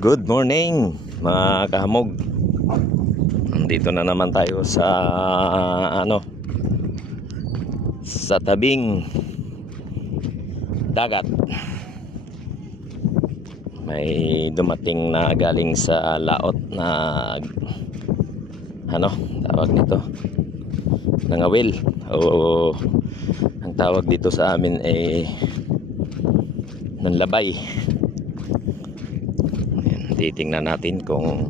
Good morning mga kahamog. Nandito na naman tayo sa sa tabing dagat. May dumating na galing sa laot na tawag nito, nangawil, o ang tawag dito sa amin ay nanlabay. Titingnan natin kung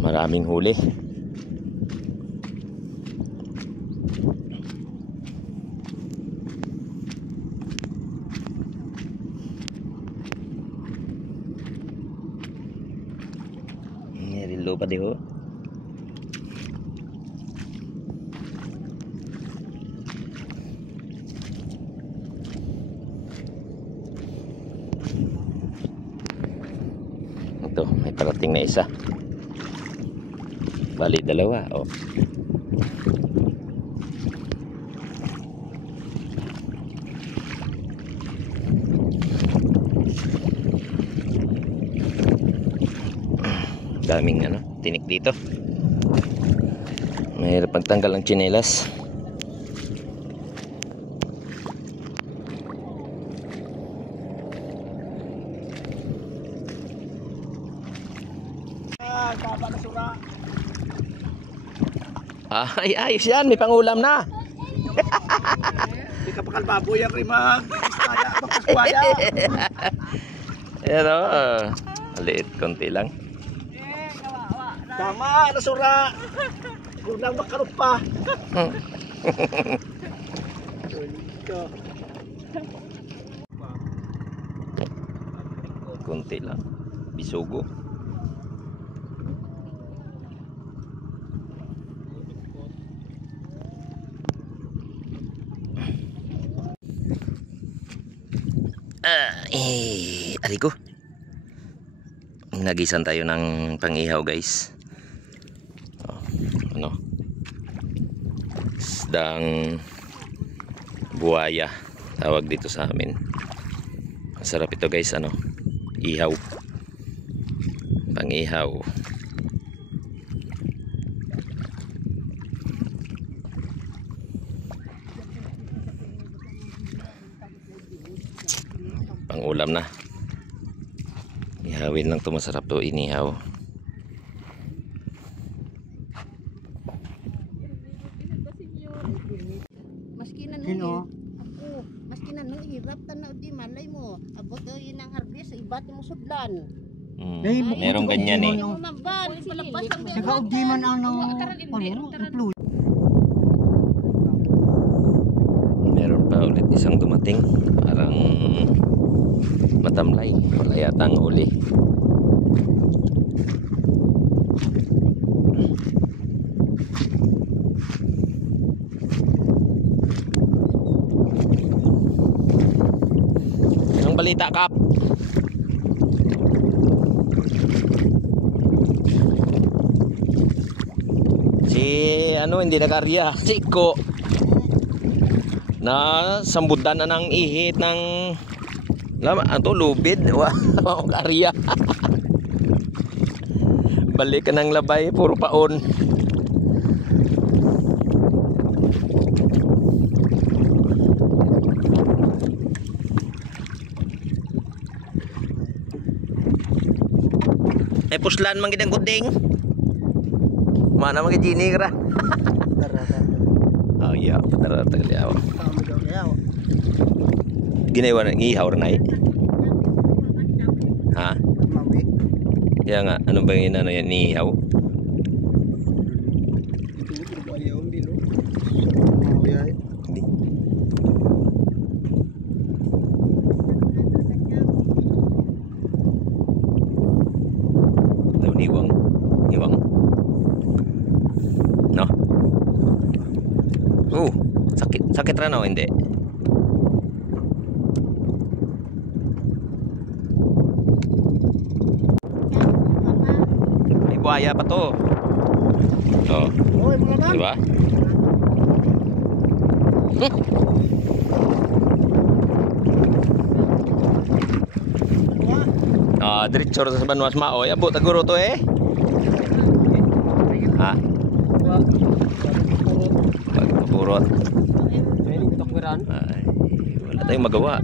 maraming huli. Rilo pa di ho. Ito, may parating na isa. Bali dalawa, oh. Daming tinik dito. Mahirap pagtanggal ng tsinelas. Ay, ayos yan, may pangulam na. Di ka pakal baboy ang rimang kaya magkaswaya. Ayan o, maliit, konti lang. Tama, nasura. Gundang makarot pa. Konti lang, bisugo. Ariko, nagisan tayo ng pangihaw guys. Isdang buhaya tawag dito sa amin. Masarap ito guys, ihaw, pangihaw. Pangulam na. Ihawin lang to, masarap to inihaw. Maskinan mo ako, maskinan mo hirap tanaw di malay mo. Abot yun ang harvest sa iba't mo sudlan. Merong ganyan eh. Nagaugdi man ang Meron pa ulit isang dumating, parang matamlay, wala yata ang huli. Anong balita, Kap? Hindi nakarya, si Ko na sambudan na ng ihit ng lubid. Wow, karya. Balik ka ng labay, puro paon. Puslan man gidang guding. Mana man gini kra. Oh iya, benar tagliaw. Ginawa ng ihaw na ha? Kaya nga, ano ba yung yan, ihaw? Niwang no? Sakit rano, hindi? May buhaya pa to. Diba? Diretso sa Banwas Maoy. Abo taguro to eh. Ha? Pagpurot. Ay, wala tayong magawa.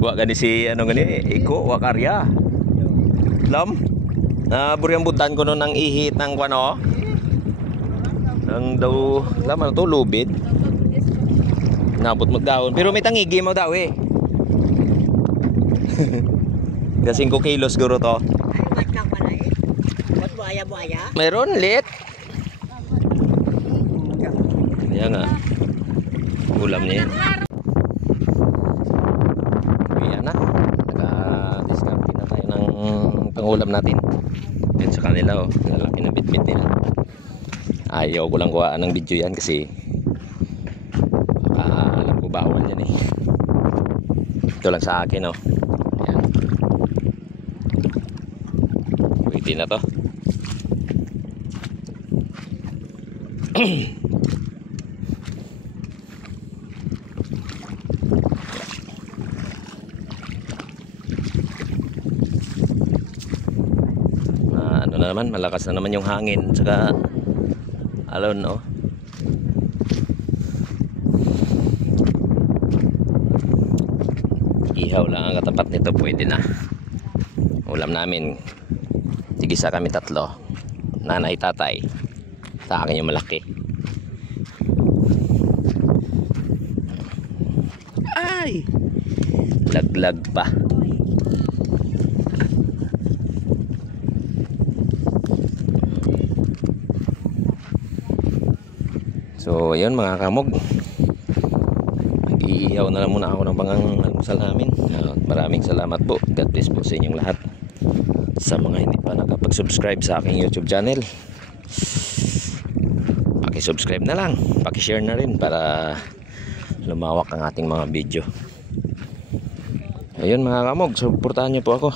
Wa gani si ano gani, Iko Wakarya. Lam. Na buryang butan ko noon ng ihit ng kwano. Nang daw, laman to lubid. Nabot magdahon, pero may tangigi mo daw eh. Kasi 5 kilos guro to. Ay, lang pala eh. Ba't buaya? Meron lit. Yan nga. Ulam niya yan. Yan na. Naka-discount na tayo ng pangulam natin. Yan sa kanila oh. Lalaki ng bitbit nila. Ayaw ko lang kuhaan ng video yan kasi alam ko bawal yan eh. Ito lang sa akin oh. Yan. Pwede na to. Ano na naman, malakas na naman yung hangin saka alon oh. Ihaw lang ang katapat nito, pwede na. Ulam namin, tigisa kami 3, nanay, tatay, sa akin yung malaki. Ay, laglag pa. So ayun mga kamog, mag-iihaw na lang muna ako ng pangang-almusal namin. Maraming salamat po, God bless po sa inyong lahat. Sa mga hindi pa nakapag-subscribe sa aking YouTube channel, paki-subscribe na lang, paki-share na rin para lumawak ang ating mga video. Ayun mga kamog, suportahan niyo po ako.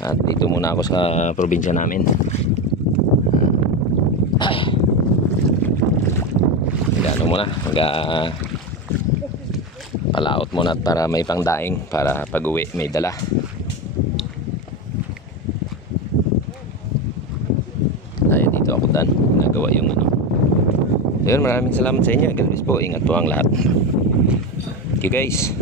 At dito muna ako sa probinsya namin. Ano muna, palaot muna para may pangdaing, para pag uwi may dala. Ay, dito ako dan nagawa yung ano. Ayun, maraming salamat sa inyo. God bless po, ingat po ang lahat. Thank you guys.